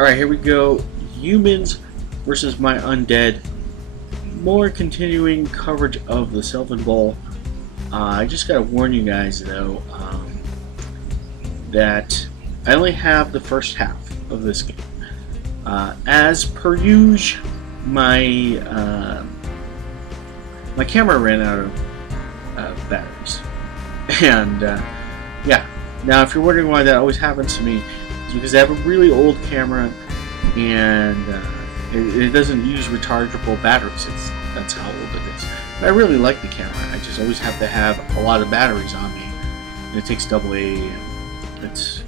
Alright, here we go. Humans versus my undead. More continuing coverage of the Sylvan Bowl. I just gotta warn you guys though that I only have the first half of this game. As per usual, my camera ran out of batteries, and yeah. Now, if you're wondering why that always happens to me, it's because I have a really old camera, and it doesn't use rechargeable batteries. That's how old it is. But I really like the camera. I just always have to have a lot of batteries on me, and it takes AA, and it's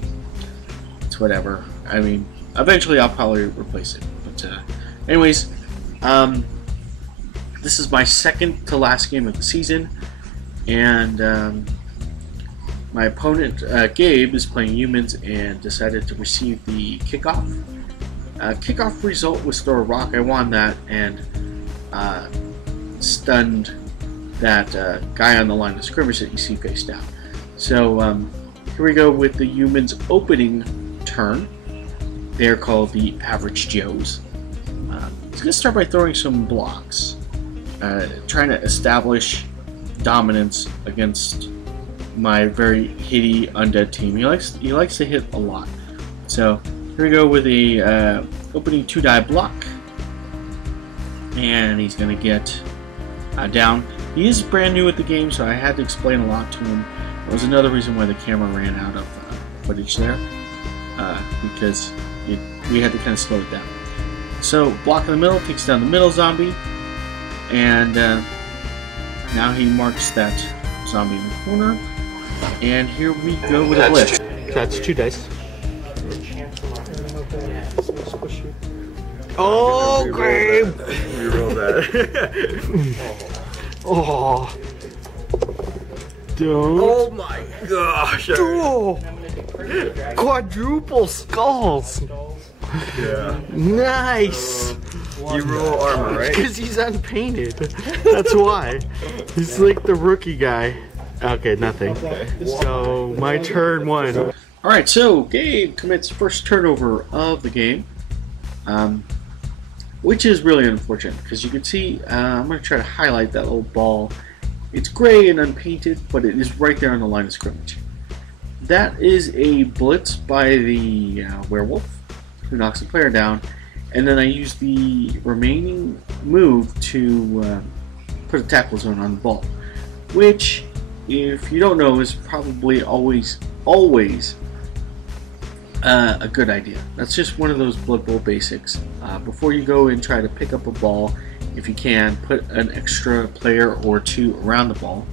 whatever. I mean, eventually I'll probably replace it. But anyways, this is my second to last game of the season, and my opponent, Gabe, is playing humans and decided to receive the kickoff. Kickoff result was throw a rock. I won that and stunned that guy on the line of scrimmage that you see face down. So here we go with the humans' opening turn. They're called the Average Joes. He's going to start by throwing some blocks, trying to establish dominance against my very hitty undead team. He likes to hit a lot. So here we go with a opening 2-die block, and he's gonna get down. He is brand new at the game, so I had to explain a lot to him. That was another reason why the camera ran out of footage there, because we had to kind of slow it down. So block in the middle, takes down the middle zombie, and now he marks that zombie in the corner. And here we go with a blitz. That's 2 dice. Oh, Gabe! Reroll that. Oh. Don't. Oh my gosh. Oh. Quadruple skulls. Yeah. Nice. You roll armor, right? Because he's unpainted. That's why. He's like the rookie guy. Okay, nothing. So, my turn 1. Alright, so Gabe commits first turnover of the game, which is really unfortunate because you can see, I'm going to try to highlight that little ball. It's gray and unpainted, but it is right there on the line of scrimmage. That is a blitz by the werewolf, who knocks the player down, and then I use the remaining move to put a tackle zone on the ball, which, if you don't know, is probably always a good idea. That's just one of those Blood Bowl basics. Before you go and try to pick up a ball, if you can, put an extra player or 2 around the ball,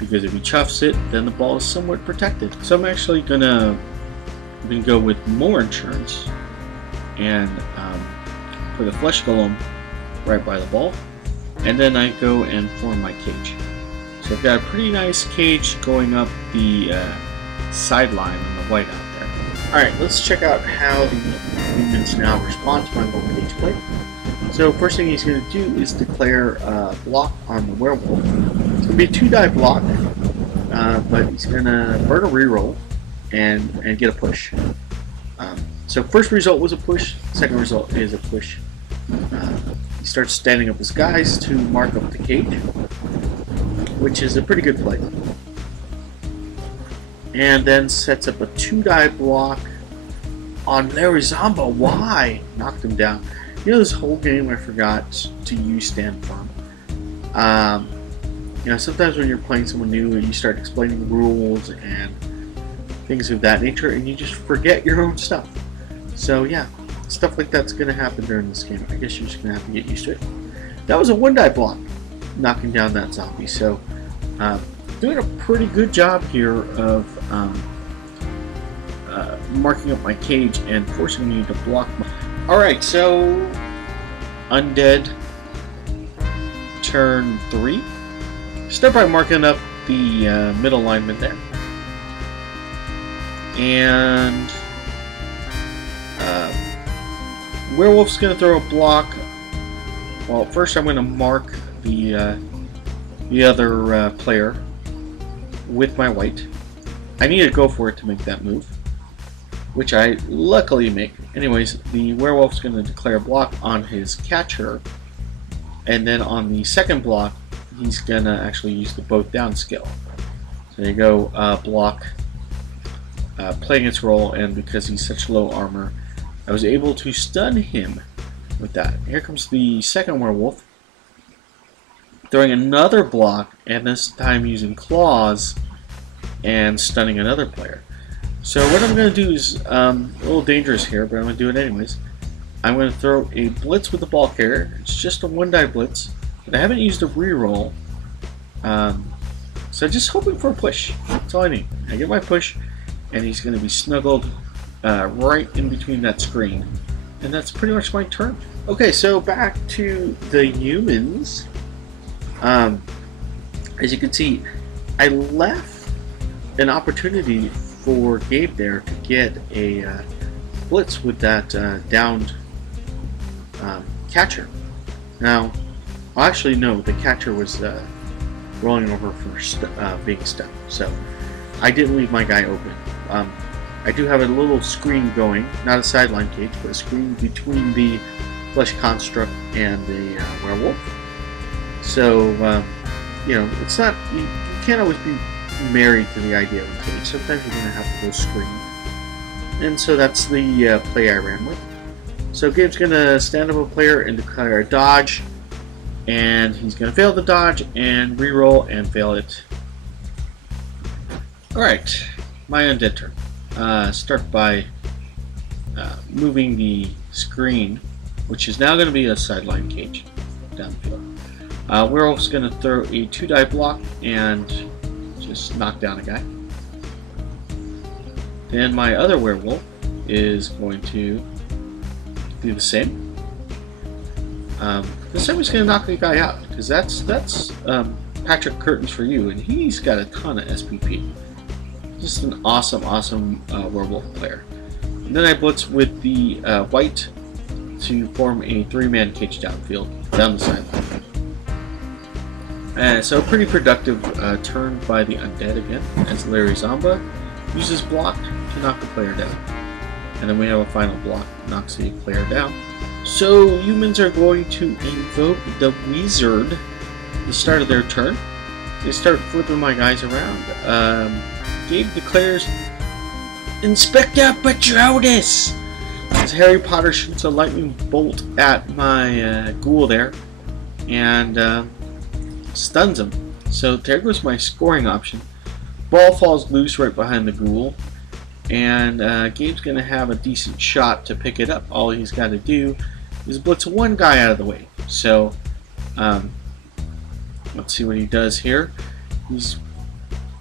because if he chuffs it, then the ball is somewhat protected. So I'm actually gonna go with more insurance and put a flesh golem right by the ball, and then I go and form my cage. So I've got a pretty nice cage going up the sideline on the white out there. Alright, let's check out how the humans now respond to my little cage play. So first thing he's going to do is declare a block on the werewolf. It's going to be a 2-die block, but he's going to burn a reroll and get a push. So first result was a push, second result is a push. He starts standing up his guys to mark up the cage, which is a pretty good play. And then sets up a 2-die block on Larry Zombo. Why? Knocked him down. You know, this whole game I forgot to use stand firm. You know, sometimes when you're playing someone new and you start explaining rules and things of that nature, and you just forget your own stuff. So yeah, stuff like that's going to happen during this game. I guess you're just going to have to get used to it. That was a 1-die block, knocking down that zombie. So doing a pretty good job here of marking up my cage and forcing me to block my... Alright, so Undead turn 3. Start by marking up the middle alignment there. And Werewolf's going to throw a block. Well, first I'm going to mark the other player with my white. I need to go for it to make that move. which I luckily make. Anyways, the werewolf's going to declare a block on his catcher, and then on the second block, he's going to actually use the both down skill. So there you go, block, playing its role, and because he's such low armor, I was able to stun him with that. Here comes the second werewolf, throwing another block, and this time using claws and stunning another player. So what I'm going to do is a little dangerous here, but I'm going to do it anyways. I'm going to throw a blitz with the ball carrier. It's just a 1-die blitz, but I haven't used a reroll. So just hoping for a push. That's all I need. I get my push, and he's going to be snuggled right in between that screen. And that's pretty much my turn. Okay, so back to the humans. As you can see, I left an opportunity for Gabe there to get a blitz with that downed catcher. Now, actually no, the catcher was rolling over for being stuck, so I didn't leave my guy open. I do have a little screen going, not a sideline cage, but a screen between the flesh construct and the werewolf. So, you know, it's not, you can't always be married to the idea of a cage. Sometimes you're going to have to go screen. And so that's the play I ran with. So Gabe's going to stand up a player and declare a dodge. And he's going to fail the dodge and reroll and fail it. Alright, my undead turn. Start by moving the screen, which is now going to be a sideline cage down the field. Werewolf's going to throw a 2-die block and just knock down a guy. Then my other werewolf is going to do the same. This time he's going to knock a guy out, because that's Patrick Curtains for you, and he's got a ton of SPP. Just an awesome werewolf player. And then I blitz with the white to form a 3-man cage downfield, down the sideline. So a pretty productive turn by the Undead again, as Larry Zomba uses block to knock the player down. And then we have a final block, knocks the player down. So humans are going to invoke the wizard at the start of their turn. They start flipping my guys around. Gabe declares, Inspector Patronus! As Harry Potter shoots a lightning bolt at my ghoul there, and stuns him. So there goes my scoring option. Ball falls loose right behind the ghoul, and Gabe's going to have a decent shot to pick it up. All he's got to do is blitz one guy out of the way. So let's see what he does here. He's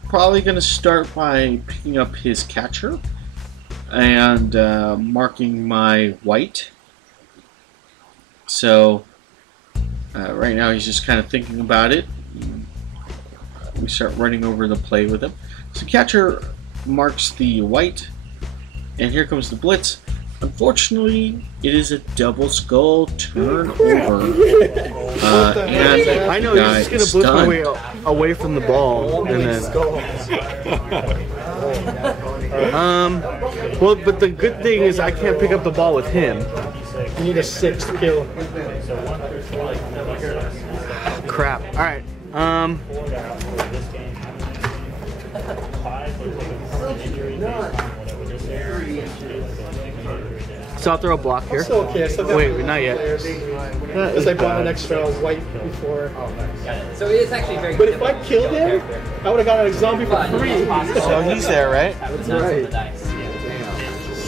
probably going to start by picking up his catcher and marking my white. So right now he's just kind of thinking about it. We start running over the play with him. So catcher marks the white, and here comes the blitz. Unfortunately, it is a double skull turnover. And I know he's just gonna blitz my way away from the ball, and then. Well, but the good thing is I can't pick up the ball with him. You need a 6th kill. Crap. All right. So I'll throw a block here. Still okay. I still got Wait, not yet. Because I bought an extra white before. So it is actually very But good. if I killed him, I would have got a zombie for free. So he's there, right? Right.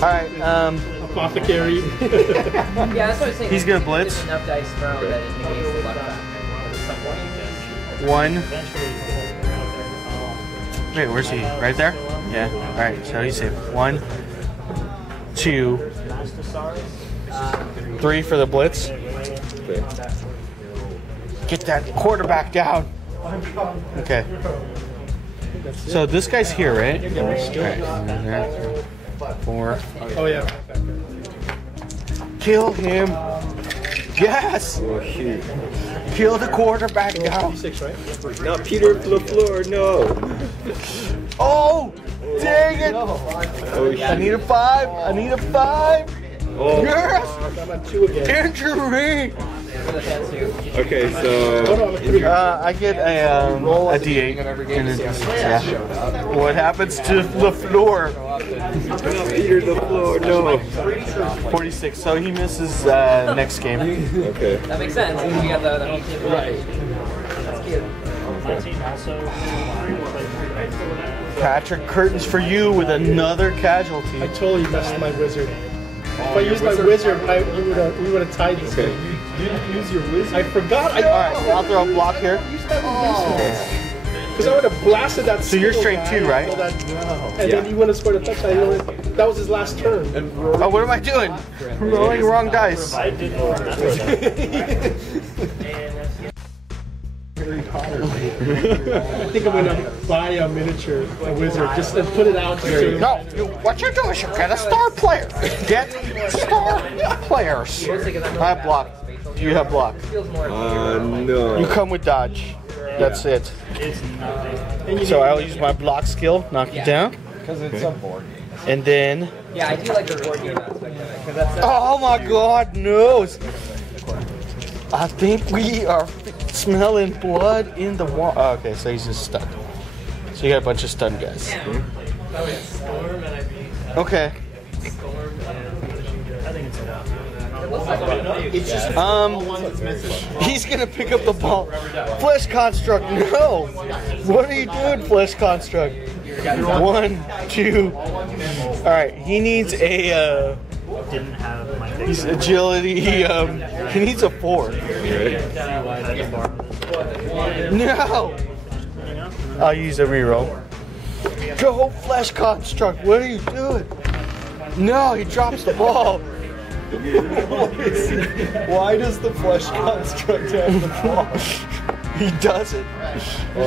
All right. Apothecary. Yeah, that's what I was saying. He's gonna blitz. There's enough dice thrown that it negates the luck factor. At some point, One. Wait, where's he? Right there? Yeah. All right. So he's safe. 1, 2, 3 for the blitz. Get that quarterback down. Okay. So this guy's here, right? All right. 4. Oh yeah. Kill him. Yes. Kill the quarterback down. 6, right? Not Peter LaFleur, no. Oh, Dang it! I need a 5. I need a 5. Yes! I'm at 2 again. Injury! Okay, so Oh, no, I'm at 3. I get a D8. And yeah. What happens to the floor? Peter the floor. No. 46. So he misses next game. Okay. That makes sense. We got the home team. Right. That's cute. Patrick, curtains for you with another casualty. I totally messed my wizard. If I used my wizard, we would have tied this game. You didn't use your wizard? I forgot. All right, I'll throw a block here. Because I would have blasted that. So you're strength 2, right? So that, and then he wouldn't have scored a touchdown. That was his last turn. Oh, what am I doing? Rolling wrong dice. I think I'm gonna buy a miniature, a wizard, just and put it out there. No, what you do is you get a star player. Get star players. I have block. Do you have block? No. You come with dodge. That's it. So I'll use my block skill, knock you down. Because it's a board game. And then... Yeah, I do like the board game aspect of it. Because that's Oh my god, no! I think we are smelling blood in the water. Oh, okay, so he's just stunned. So you got a bunch of stunned guys. Okay. He's gonna pick up the ball. Flesh construct, no! What are you doing, flesh construct? 1, 2. Alright, he needs a he's agility, he needs a 4. No! I'll use a reroll. Go flesh construct, what are you doing? No, he drops the ball. Why does the flesh construct have the ball? He doesn't.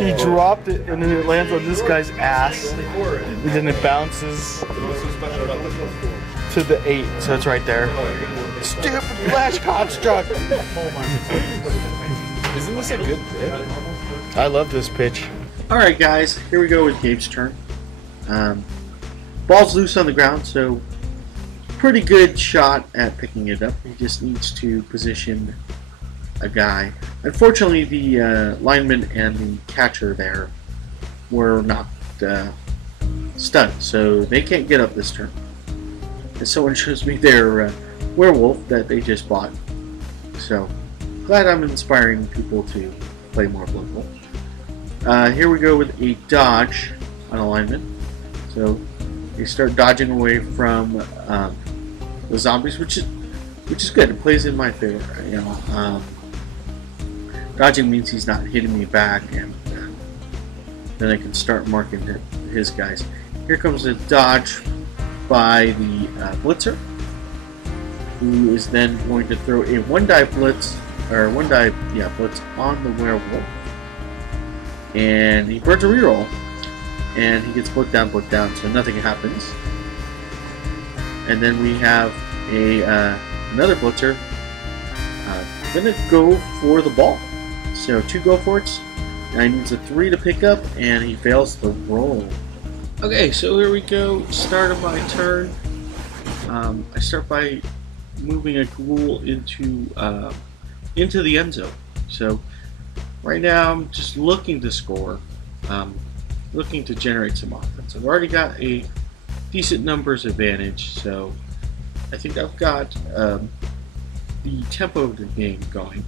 He dropped it and then it lands on this guy's ass. And then it bounces to the 8. So it's right there. Stupid flash construct. Isn't this a good pick? I love this pitch. Alright guys, here we go with Gabe's turn. Ball's loose on the ground, so pretty good shot at picking it up. He just needs to position a guy. Unfortunately, the lineman and the catcher there were not stunned, so they can't get up this turn. And someone shows me their werewolf that they just bought. So, glad I'm inspiring people to play more Blood Bowl. Here we go with a dodge on a lineman. So, they start dodging away from the zombies, which is good. It plays in my favor. You know, dodging means he's not hitting me back, and then I can start marking his guys. Here comes a dodge by the blitzer, who is then going to throw a one-die blitz on the werewolf, and he burns a reroll, and he gets put down, so nothing happens. And then we have another blitzer gonna go for the ball. So 2 go for it. Now he needs a 3 to pick up, and he fails the roll. Okay, so here we go. Start of my turn. I start by moving a ghoul into the end zone. So right now I'm just looking to score, looking to generate some offense. I've already got a decent numbers advantage, so I think I've got the tempo of the game going.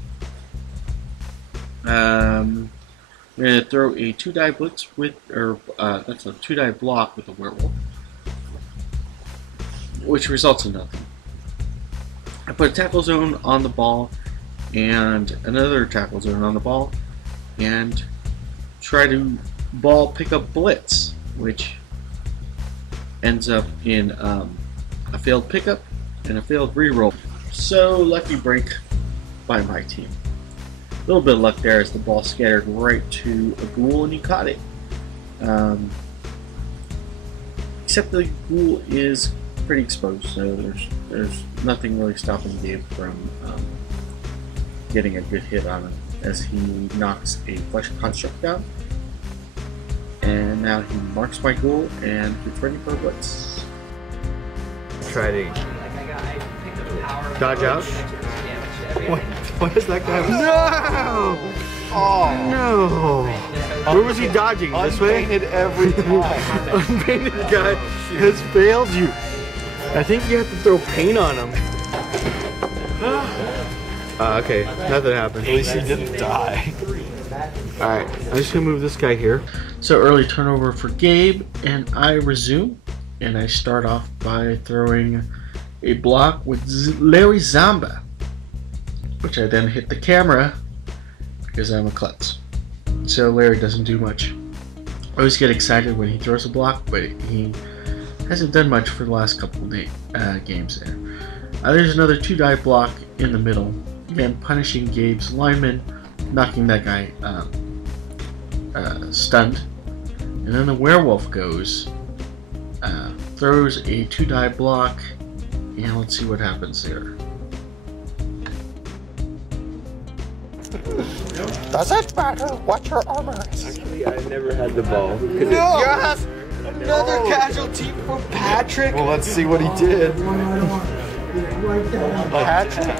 I'm going to throw a 2-die blitz with, that's a 2-die block with a werewolf, which results in nothing. I put a tackle zone on the ball and another tackle zone on the ball, and try to ball pick up blitz, which ends up in a failed pickup and a failed reroll. So lucky break by my team. A little bit of luck there as the ball scattered right to a ghoul and he caught it. Except the ghoul is pretty exposed, so there's nothing really stopping Gabe from getting a good hit on him as he knocks a flesh construct down. And now he marks my goal and gets ready for a blitz. Try to dodge out. What is that guy? No! Oh no! Where was he dodging? This way? Unpainted every time. Unpainted guy has failed you. I think you have to throw paint on him. Okay, nothing happened. At least he didn't die. Alright, I'm just gonna move this guy here. So early turnover for Gabe, and I resume, and I start off by throwing a block with Larry Zamba, which I then hit the camera because I'm a klutz. So Larry doesn't do much. I always get excited when he throws a block, but he hasn't done much for the last couple of games there. There's another 2-die block in the middle, again punishing Gabe's lineman, knocking that guy stunned. And then the werewolf goes, throws a 2-die block, and let's see what happens there. Does it matter what your armor is? Actually, I never had the ball. No! Yes! Another casualty for Patrick! Well, let's see what he did. Patrick?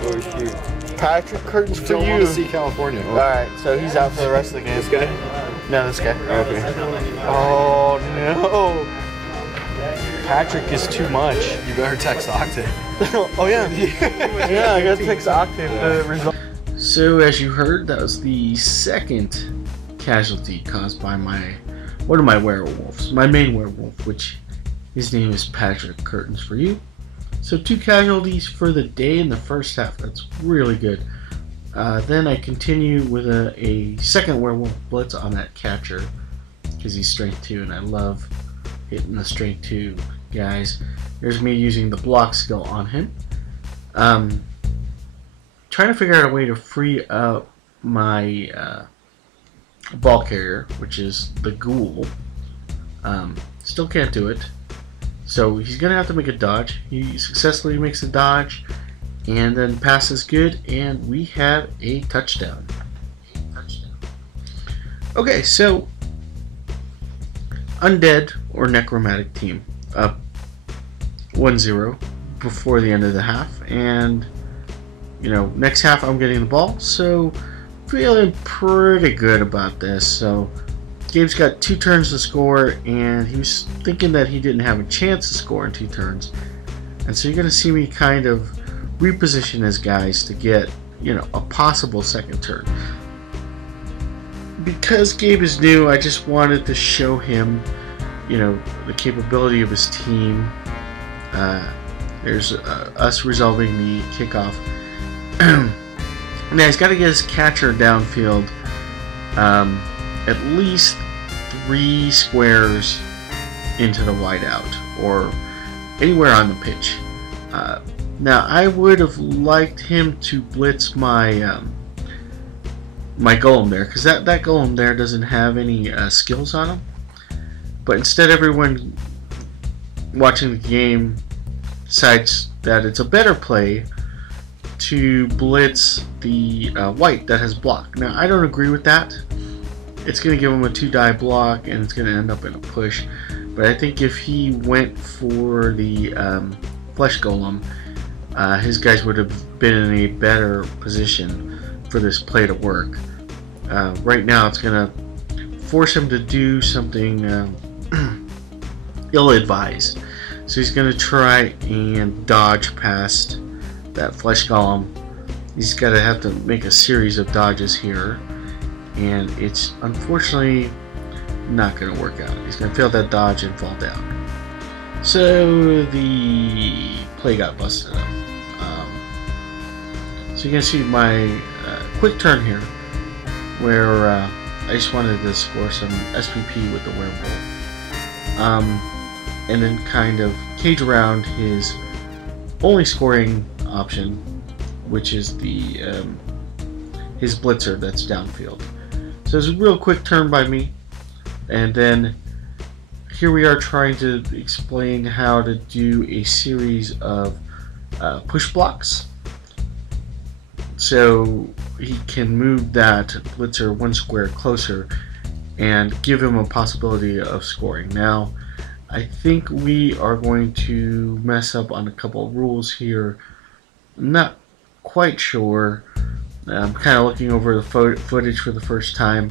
Oh shoot. Patrick Curtains for Don't you. want to see California. Oh. Alright, so he's out for the rest of the game. This guy? No, this guy. Okay. Oh no! Patrick is too much. You better text Octave. Oh yeah. Yeah, I gotta text Octave the result. So as you heard, that was the second casualty caused by one of my werewolves, my main werewolf, which his name is Patrick Curtains for you. So 2 casualties for the day in the first half. That's really good. Then I continue with a second werewolf blitz on that catcher because he's strength 2, and I love hitting the strength 2 guys. There's me using the block skill on him. Trying to figure out a way to free up my ball carrier, which is the ghoul. Still can't do it. So he's going to have to make a dodge. He successfully makes a dodge, and then passes good, and we have a touchdown. Okay, so Undead or Necromantic team up 1-0 before the end of the half, and you know, next half I'm getting the ball, so feeling pretty good about this. So Gabe's got 2 turns to score, and he was thinking that he didn't have a chance to score in 2 turns, and so you're going to see me kind of reposition his guys to get, you know, a possible second turn. Because Gabe is new, I just wanted to show him, you know, the capability of his team. There's us resolving the kickoff. Now he's got to get his catcher downfield at least 3 squares into the wideout or anywhere on the pitch. Now I would have liked him to blitz my my golem there, because that golem there doesn't have any skills on him. But instead, everyone watching the game decides that it's a better play to blitz the white that has block. Now I don't agree with that. It's going to give him a 2-die block, and it's going to end up in a push. But I think if he went for the flesh golem, his guys would have been in a better position for this play to work. Right now it's going to force him to do something ill-advised. So he's going to try and dodge past that flesh golem. He's got to have to make a series of dodges here, and it's unfortunately not going to work out. He's going to fail that dodge and fall down. So the play got busted up. So you can see my quick turn here, where I just wanted to score some SPP with the werewolf, and then kind of cage around his only scoring option, which is the his blitzer that's downfield. So it's a real quick turn by me, and then here we are trying to explain how to do a series of push blocks, so he can move that blitzer 1 square closer and give him a possibility of scoring. Now, I think we are going to mess up on a couple of rules here. I'm not quite sure. I'm kind of looking over the footage for the first time,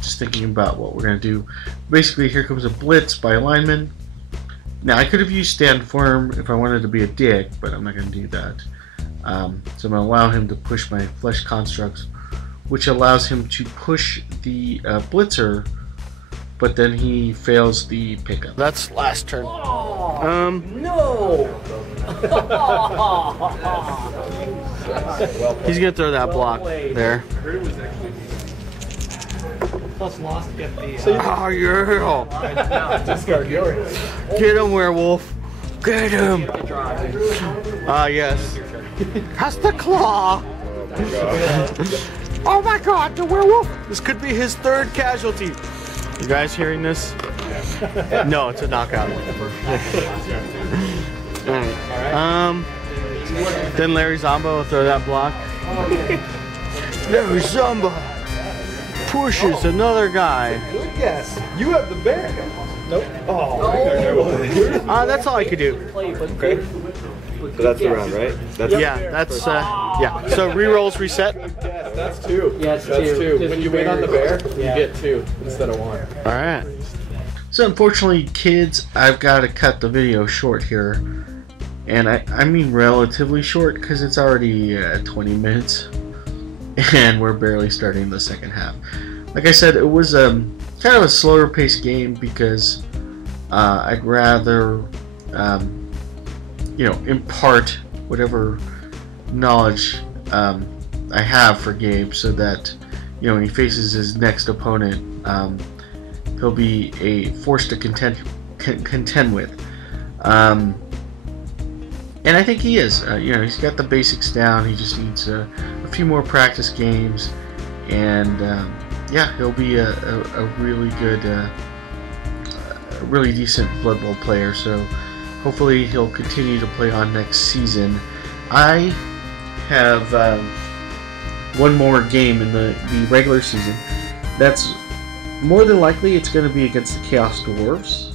just thinking about what we're going to do. Basically, here comes a blitz by a lineman. Now, I could have used stand firm if I wanted to be a dick, but I'm not going to do that. So I'm going to allow him to push my flesh constructs, which allows him to push the blitzer, but then he fails the pickup. That's last turn. No! He's gonna throw that block there. Plus lost get the. Oh, yeah! Discard yours. Get him, werewolf! Get him! Ah, yes. That's the claw! Oh my god, the werewolf! This could be his third casualty. You guys hearing this? No, it's a knockout. Alright. Then Larry Zombo will throw that block. Larry Zombo pushes another guy. Good guess. You have the bear. Nope. Oh. That's all I could do. Okay. So that's the round, right? That's Yeah, that's yeah. So rerolls reset. That's two. Yeah, it's That's two. two. When you win on the bear, Yeah. you get two instead of one. All right. So unfortunately, kids, I've got to cut the video short here. And I mean relatively short because it's already 20 minutes. And we're barely starting the second half. Like I said, it was kind of a slower paced game because I'd rather, impart whatever knowledge I have for Gabe so that, when he faces his next opponent, he'll be a force to contend with. And I think he is. He's got the basics down. He just needs a few more practice games, and he'll be a really good, really decent Blood Bowl player. So hopefully he'll continue to play on next season. I have one more game in the regular season. That's more than likely it's going to be against the Chaos Dwarves.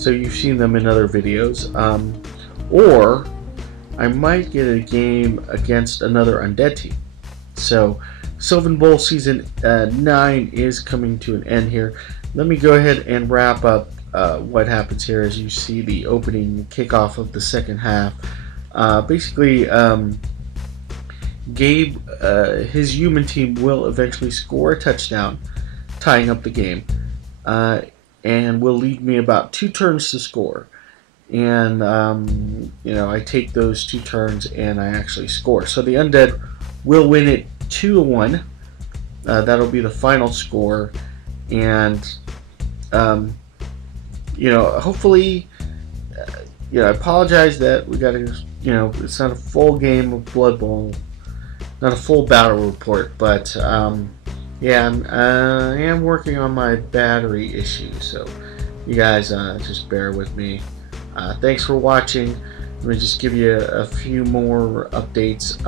So you've seen them in other videos. Or I might get a game against another Undead team. So Sylvan Bowl Season 9 is coming to an end here. Let me go ahead and wrap up what happens here as you see the opening kickoff of the second half. Basically, Gabe, his human team will eventually score a touchdown, tying up the game, and will lead me about 2 turns to score. And I take those 2 turns and I actually score. So the Undead will win it 2-1. That'll be the final score, and hopefully, I apologize that we got to, it's not a full game of Blood Bowl, not a full battle report, but I am working on my battery issue, so you guys just bear with me. Thanks for watching. Let me just give you a few more updates.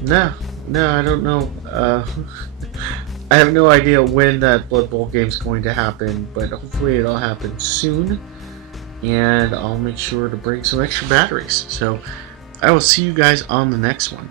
No, I don't know. I have no idea when that Blood Bowl game is going to happen, but hopefully it'll happen soon, and I'll make sure to bring some extra batteries. So I will see you guys on the next one.